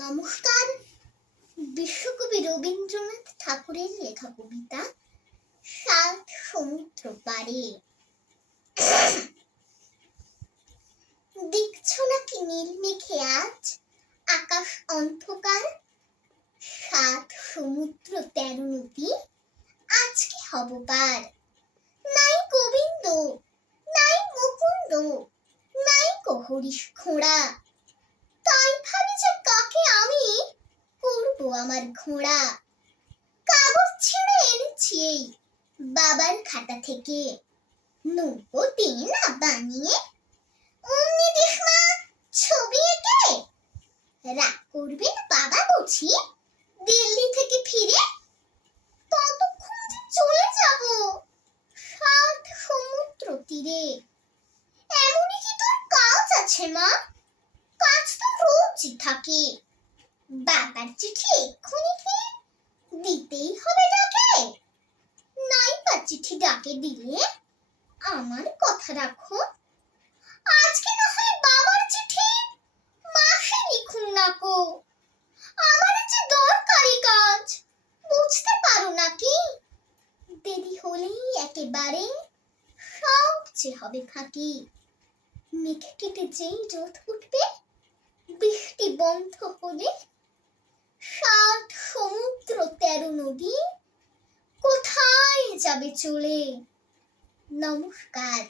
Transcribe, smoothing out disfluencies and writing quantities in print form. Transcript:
নমস্কার। বিশ্বকবি রবীন্দ্রনাথ ঠাকুরের লেখা কবিতা সাত সমুদ্র পারে। দেখছো নাকি নীল মেঘে আজ আকাশ অন্ধকার, সাত সমুদ্র 13 নদী আজকে হব পার। নাই গোবিন্দ, নাই মুকুন্দ, নাই হরিশ খোঁড়া, তাই ভাবি যে কাকে আমি করব আমার ঘোড়া। কাগজ ছিঁড়ে এনেছি এই বাবার খাতা থেকে, নৌকো দিয়ে না বানিয়ে অমনি দেখমা ছবি এঁকে। রাগ করবেন বাবা বুঝি দিল্লি থেকে ফিরে, ততক্ষণ যে চলে যাব সাত সমুদ্র তীরে। এমনই কি তোর কাজ আছে মা? কাজ তো রোজই থাকে, বাবার চিঠি এক্ষুনি কি দিতেই হবে ডাকে? নাই বা চিঠি ডাকে দিলে আমার কথা রাখো, আজকে না হয় বাবার চিঠি মাসে লিখুন না কো। আমার যে দরকারি কাজ বুঝতে পারো নাকি? দেরি হলেই একেবারে সব যে হবে ফাঁকি। মেঘ কেটে যেই রোদ উঠবে, বৃষ্টি বন্ধ হলে সাত সমুদ্র 13 নদী কোথায় যাবে চলে। নমস্কার।